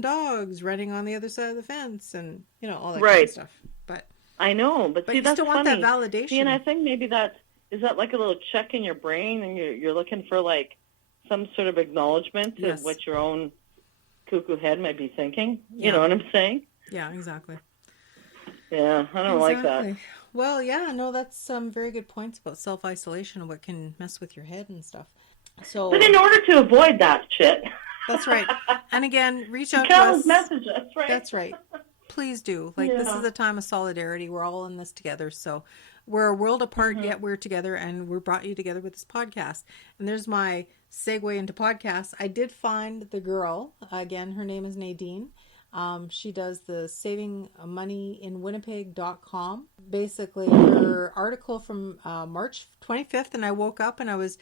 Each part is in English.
dogs running on the other side of the fence and, all that kind Right. of stuff. But I know, but see, you that's still want funny. that validation. See, and I think maybe is that like a little check in your brain, and you're looking for like some sort of acknowledgement of what your own cuckoo head might be thinking. You know what I'm saying? Yeah, exactly. Yeah, I don't like that. Well, yeah, no, that's some very good points about self-isolation and what can mess with your head and stuff. So, but in order to avoid that shit. That's right. And again, reach out to us. Message us, right? That's right. Please do. This is a time of solidarity. We're all in this together. So we're a world apart, yet we're together, and we're brought you together with this podcast. And there's my segue into podcasts. I did find the girl. Again, her name is Nadine. She does the Saving Money in Winnipeg.com. Basically, her article from March 25th, and I woke up and I was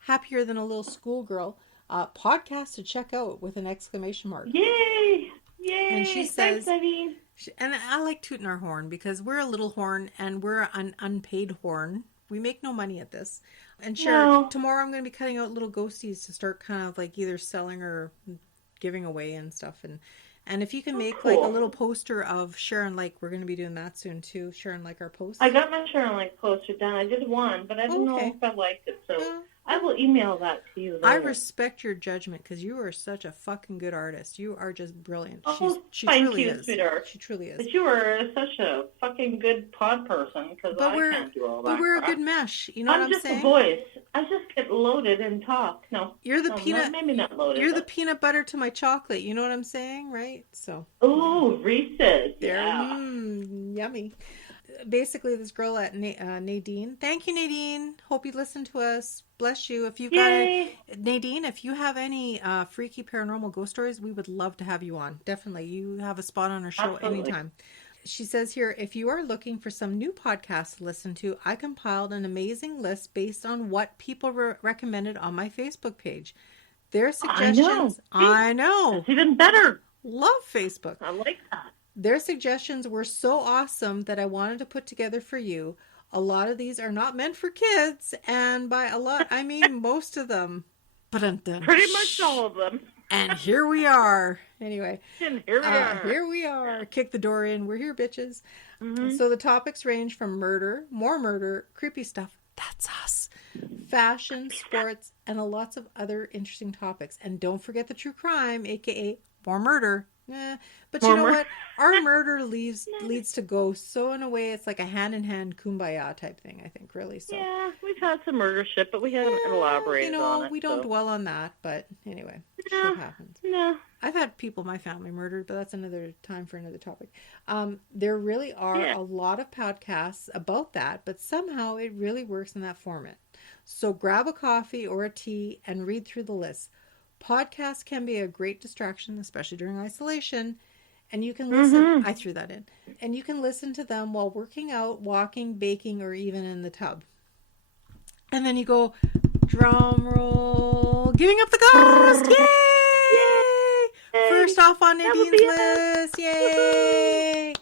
happier than a little schoolgirl. Podcast to check out with an exclamation mark. Yay! Yay! And she says, thanks, Evie. And I like tooting our horn because we're a little horn and we're an unpaid horn. We make no money at this. And tomorrow I'm going to be cutting out little ghosties to start kind of like either selling or giving away and stuff. And if you can make like a little poster of Share and Like, we're going to be doing that soon too. Share and Like our posts. I got my Share and Like poster done. I did one, but I don't know if I liked it. So I will email that to you later. I respect your judgment because you are such a fucking good artist. You are just brilliant. She thank truly you, is. Sweetheart. She truly is. But you are such a fucking good pod person because I can't do all that. But we're a good mesh. You know what I'm saying? I'm just a voice. I just get loaded and talk. No, you're the peanut. Maybe not loaded. You're the peanut butter to my chocolate. You know what I'm saying, right? So. Oh, Reese's. Yeah. Yummy. Basically, this girl at Nadine. Thank you, Nadine. Hope you listen to us. Bless you. If you Nadine, if you have any freaky paranormal ghost stories, we would love to have you on. Definitely, you have a spot on our show anytime. She says here, if you are looking for some new podcasts to listen to, I compiled an amazing list based on what people recommended on my Facebook page. Their suggestions, I know. That's even better. Love Facebook. I like that. Their suggestions were so awesome that I wanted to put together for you. A lot of these are not meant for kids, and by a lot, I mean most of them. Pretty much all of them. And here we are. Anyway. And here we are. Kick the door in. We're here, bitches. Mm-hmm. So the topics range from murder, more murder, creepy stuff. That's us. Fashion, sports, and lots of other interesting topics. And don't forget the true crime, a.k.a. more murder. But you know what? Our murder leads to ghosts. So in a way, it's like a hand-in-hand kumbaya type thing, I think, really. So yeah, we've had some murder shit, but we haven't elaborated on it. We don't dwell on that, but anyway, shit happens. No. I've had people in my family murdered, but that's another time for another topic. There really are a lot of podcasts about that, but somehow it really works in that format. So grab a coffee or a tea and read through the list. Podcasts can be a great distraction, especially during isolation, and you can listen. I threw that in. And you can listen to them while working out, walking, baking, or even in the tub. And then you go, drum roll, giving up the ghost! Yay! Yay! First off on Nadine's list, yay!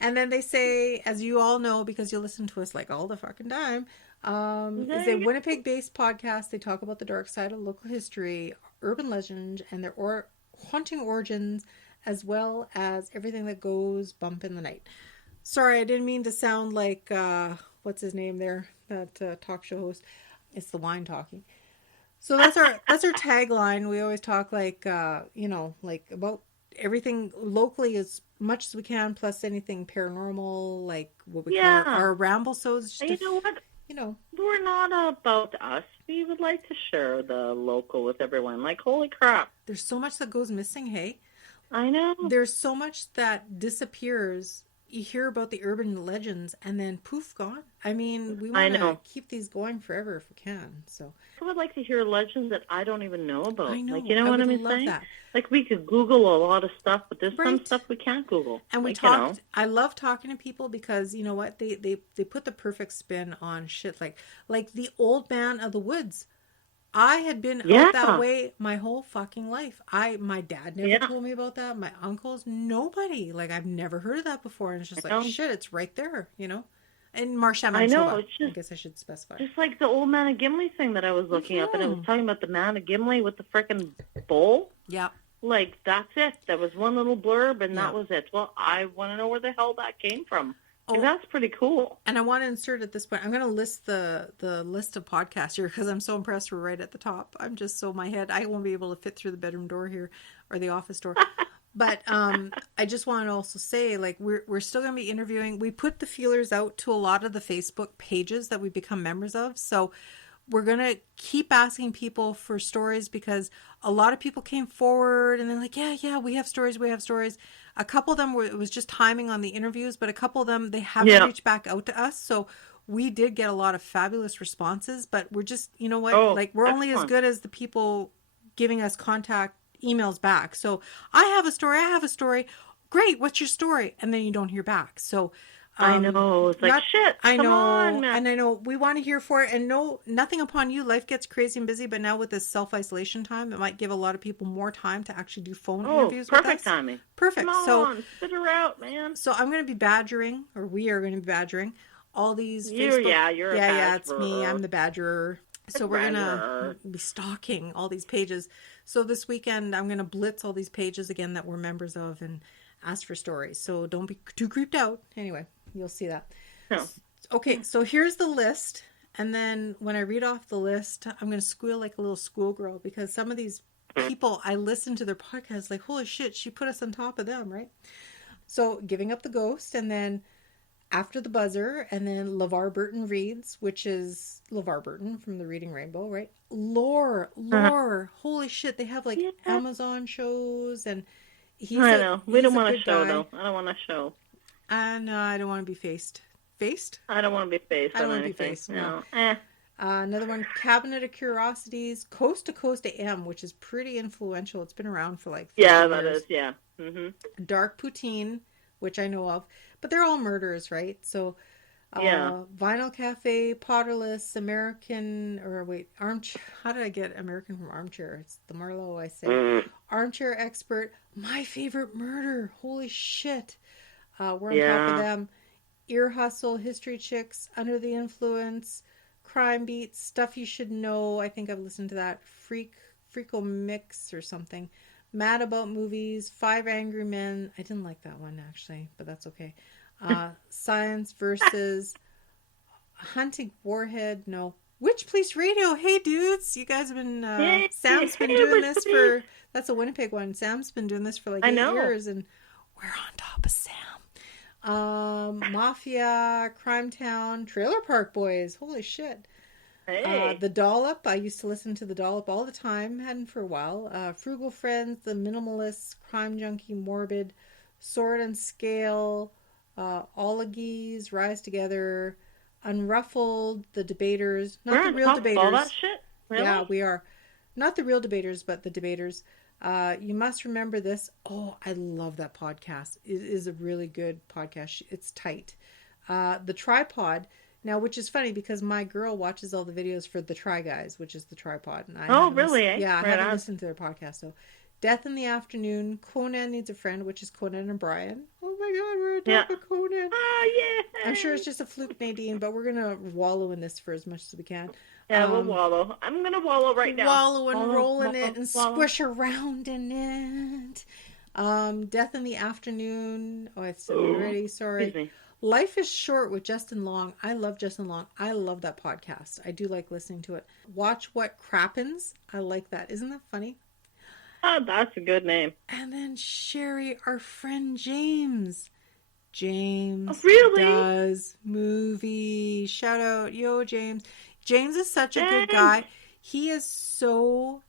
And then they say, as you all know, because you listen to us like all the fucking time, is a Winnipeg-based podcast. They talk about the dark side of local history, urban legends, and their haunting origins, as well as everything that goes bump in the night. Sorry, I didn't mean to sound like, what's his name there? That talk show host. It's the wine talking. So that's our tagline. We always talk like, like about everything locally as much as we can, plus anything paranormal, like what we call our Ramblesodes. You know what? We're not about us. We would like to share the local with everyone. Like, holy crap. There's so much that goes missing, hey? I know. There's so much that disappears. You hear about the urban legends and then poof, gone. I mean, we want to keep these going forever if we can. So I would like to hear legends that I don't even know about. I know. Like, you know what I mean? That. Like, we could Google a lot of stuff, but there's some stuff we can't Google. And we talked. I love talking to people because you know what? They put the perfect spin on shit. Like the old man of the woods. I had been out that way my whole fucking life. My dad never told me about that. My uncles, nobody. Like, I've never heard of that before. And it's just like, shit, it's right there, And Marcia Manitoba. I guess I should specify. Just like the old Man of Gimli thing that I was looking up, and it was talking about the Man of Gimli with the frickin' bowl. Yeah. like, that's it. That was one little blurb, and that was it. Well, I want to know where the hell that came from. Oh, that's pretty cool. And I want to insert at this point, I'm going to list the list of podcasts here because I'm so impressed we're right at the top. I'm just so my head, I won't be able to fit through the bedroom door here or the office door. But I just want to also say, like, we're still going to be interviewing. We put the feelers out to a lot of the Facebook pages that we become members of. So we're going to keep asking people for stories because a lot of people came forward and they're like, yeah, we have stories. A couple of them it was just timing on the interviews, but a couple of them, they haven't reached back out to us. So we did get a lot of fabulous responses, but we're just, you know what, we're only as good as the people giving us contact emails back. So I have a story. Great. What's your story? And then you don't hear back. So I know. It's like, shit. Come on, man. And I know we want to hear for it. And no, nothing upon you. Life gets crazy and busy. But now with this self-isolation time, it might give a lot of people more time to actually do phone interviews with us. Perfect timing. Perfect. Come on, sit her out, man. So I'm going to be badgering, or we are going to be badgering all these Facebook. You're a badgerer. It's me. I'm the badgerer. So we're going to be stalking all these pages. So this weekend, I'm going to blitz all these pages again that we're members of and ask for stories. So don't be too creeped out. Anyway, you'll see that. No. Okay, so here's the list. And then when I read off the list, I'm going to squeal like a little schoolgirl because some of these people, I listen to their podcasts like, holy shit, she put us on top of them, right? So Giving Up the Ghost, and then After the Buzzer, and then LeVar Burton Reads, which is LeVar Burton from the Reading Rainbow, right? Lore, holy shit, they have like Amazon shows, and I know. We don't want to show, though. I don't want to show. No, I don't want to be faced. Faced? I don't want to be faced. I don't want to be faced, no. Another one, Cabinet of Curiosities, Coast to Coast AM, which is pretty influential. It's been around for like 50 years. That is, yeah. Mm-hmm. Dark Poutine, which I know of. But they're all murders, right? So, Vinyl Cafe, Potterless, Armchair. How did I get American from Armchair? It's the Marlowe, I say. Armchair Expert, My Favorite Murder. Holy shit. We're on top of them. Ear Hustle, History Chicks, Under the Influence, Crime Beats, Stuff You Should Know. I think I've listened to that. Freako Mix or something. Mad About Movies, 5 Angry Men. I didn't like that one, actually, but that's okay. Science versus Hunting Warhead. No. Witch Police Radio. Hey, dudes. You guys have been... Sam's been doing this for... That's a Winnipeg one. Sam's been doing this for like 8 years, and we're on top of Sam. Mafia, Crime Town, Trailer Park Boys. Holy shit. Hey. The Dollop. I used to listen to The Dollop all the time. Hadn't for a while. Frugal Friends, The Minimalists, Crime Junkie, Morbid, Sword and Scale, Ologies, Rise Together, Unruffled, The Debaters. Not the Real Debaters. All that shit? Really? Yeah, we are. Not the Real Debaters, but The Debaters. You Must Remember This. Oh, I love that podcast. It is a really good podcast. It's tight. The Tripod. Now, which is funny because my girl watches all the videos for the Try Guys, which is the tripod. And I really? Yeah, I haven't listened to their podcast. So, Death in the Afternoon, Conan Needs a Friend, which is Conan and Brian. Oh my God, we're on top of Conan. Oh, yeah. I'm sure it's just a fluke, Nadine, but we're going to wallow in this for as much as we can. Yeah, we'll wallow. I'm going to wallow right now. Wallow and roll in it and squish around in it. Death in the Afternoon. Oh, I said it already. Sorry. Life is Short with Justin Long. I love Justin Long. I love that podcast. I do like listening to it. Watch What Crappens. I like that. Isn't that funny? Oh, that's a good name. And then Sherry, our friend James. James really? does movie. Shout out. Yo, James. James is such a good guy. He is so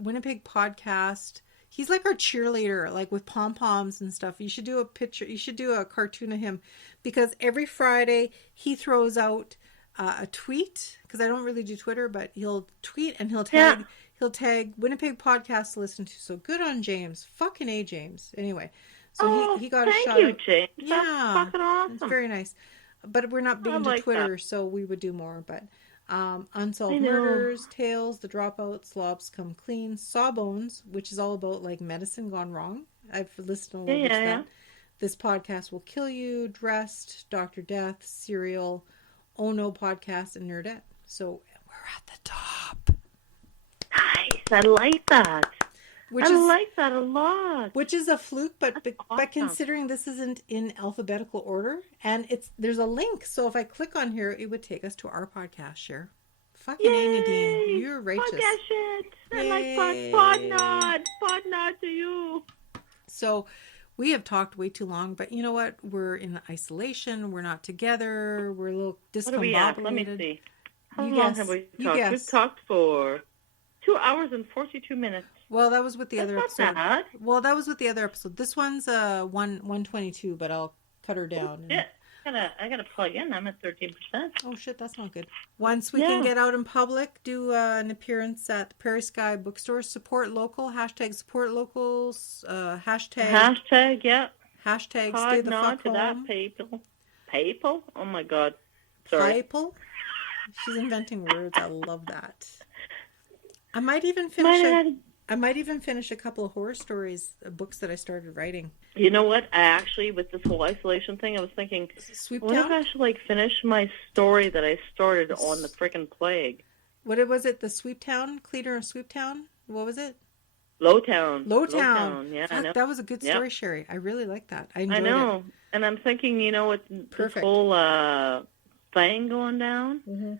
Winnipeg podcast. He's like our cheerleader, like with pom-poms and stuff. You should do a picture. You should do a cartoon of him because every Friday he throws out a tweet because I don't really do Twitter, but he'll tweet and he'll tag Winnipeg podcast to listen to. So good on James. Fucking A, James. Anyway, so he got a shout out. Thank you, James. Yeah, that's fucking awesome. It's very nice. But we're not big into Twitter, so we would do more. But Unsolved Murders, Tales, The Dropout, Slobs Come Clean, Sawbones, which is all about like medicine gone wrong. I've listened to a little bit to that. This Podcast Will Kill You, Dressed, Dr. Death, Serial, Oh No Podcast, and Nerdette. So we're at the top. Nice. I like that. which I is like that a lot. which is a fluke, but Awesome. considering this isn't in alphabetical order, and there's a link, so if I click on here, it would take us to our podcast. Share. Fucking Yay! Nadine, you're righteous. Podcast shit. I like pod nod to you. So we have talked way too long, but you know what? We're in isolation. We're not together. We're a little discombobulated. What are we at? Let me see. How long have we talked? We've talked for 2 hours and 42 minutes. Well, that was with the other episode. Not bad. Well, that was with the other episode. This one's 122, but I'll cut her down. Yeah. I gotta plug in. I'm at 13%. Oh shit, that's not good. Once we can get out in public, do an appearance at the Prairie Sky Bookstore. Support local. Hashtag support locals. Hashtag yeah. Hashtag Pod stay the nod fuck to home. that people. Oh my god. Sorry. People. She's inventing words. I love that. I might even finish a couple of horror stories, books that I started writing. You know what? I actually, with this whole isolation thing, I was thinking, what if I should finish my story that I started on the frickin' plague? What was it? The Sweeptown? Cleaner of Sweeptown? What was it? Lowtown. Yeah, I know. That was a good story, Sherry. I really like that. I enjoyed it. And I'm thinking, with this whole thing going down,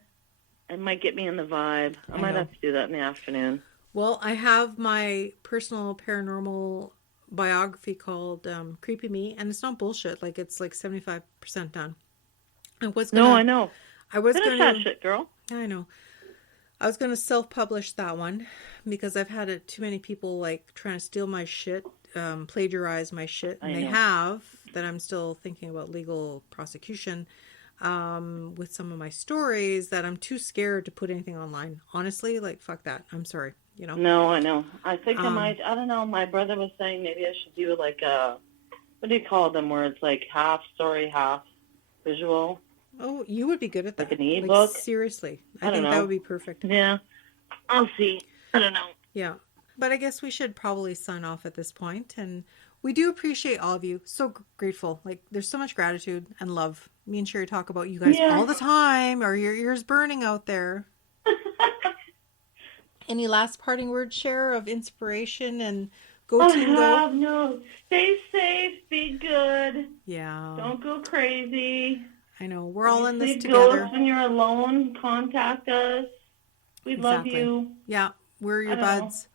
it might get me in the vibe. I might have to do that in the afternoon. Well, I have my personal paranormal biography called Creepy Me, and it's not bullshit. It's 75% done. I know. I was Finish that shit, girl. I know. I was going to self-publish that one because I've had too many people trying to steal my shit, plagiarize my shit, and they have. That I'm still thinking about legal prosecution with some of my stories. That I'm too scared to put anything online. Honestly, fuck that. I'm sorry. No, I know. I think I might. I don't know. My brother was saying maybe I should do what do you call them? Where it's half story, half visual. Oh, you would be good at that. Like an ebook. Seriously, I think that would be perfect. Yeah, I'll see. I don't know. Yeah, but I guess we should probably sign off at this point, and we do appreciate all of you. So grateful. There's so much gratitude and love. Me and Sherry talk about you guys all the time. Are your ears burning out there? Any last parting words, Cher, of inspiration and go? No. Stay safe. Be good. Yeah. Don't go crazy. I know. We're all in this together. Ghosts when you're alone, contact us. We love you. Yeah. We're your buds.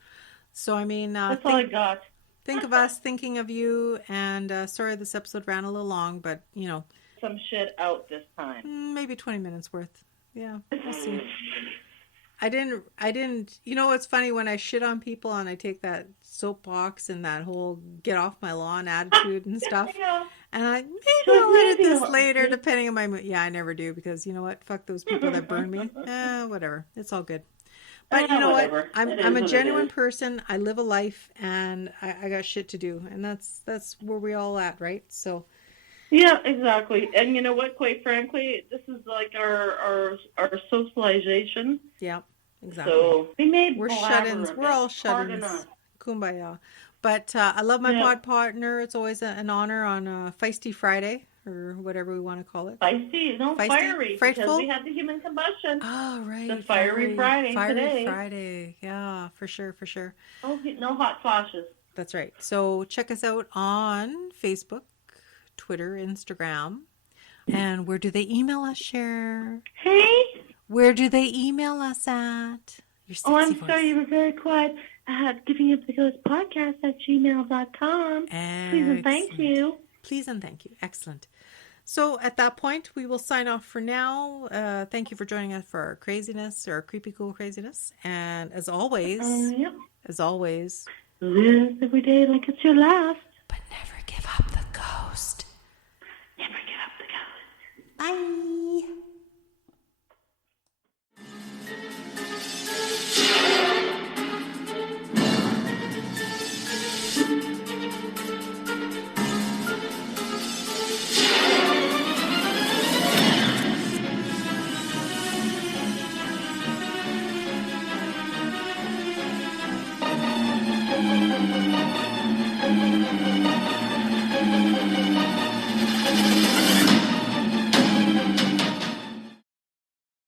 So, that's all I got. Think of us thinking of you. And sorry this episode ran a little long, but, some shit out this time. Maybe 20 minutes worth. Yeah. We'll see. I didn't, what's funny when I shit on people and I take that soapbox and that whole get off my lawn attitude and stuff. And maybe I'll edit this later depending on my mood. Yeah, I never do because you know what? Fuck those people that burn me. Whatever. It's all good. But you know what? I'm a genuine person. I live a life and I got shit to do. And that's where we all at, right? So. Yeah, exactly. And you know what? Quite frankly, this is our socialization. Yeah, exactly. So we're shut-ins. We're all shut-ins. Kumbaya. But I love my pod partner. It's always an honor on Feisty Friday or whatever we want to call it. Feisty? No, fiery. Frightful? Because we had the human combustion. Oh, right. The fiery Friday today. Friday. Yeah, for sure. No hot flashes. That's right. So check us out on Facebook, Twitter, Instagram. And where do they email us, Cher? Hey? Where do they email us at? Your sexy voice. Sorry, you were very quiet. Giving up the ghost podcast at gmail.com. Please and thank you. Please and thank you. Excellent. So at that point, we will sign off for now. Thank you for joining us for our craziness, or creepy cool craziness. And as always, live every day like it's your last. But never give up the ghost. Never give up the ghost. Bye.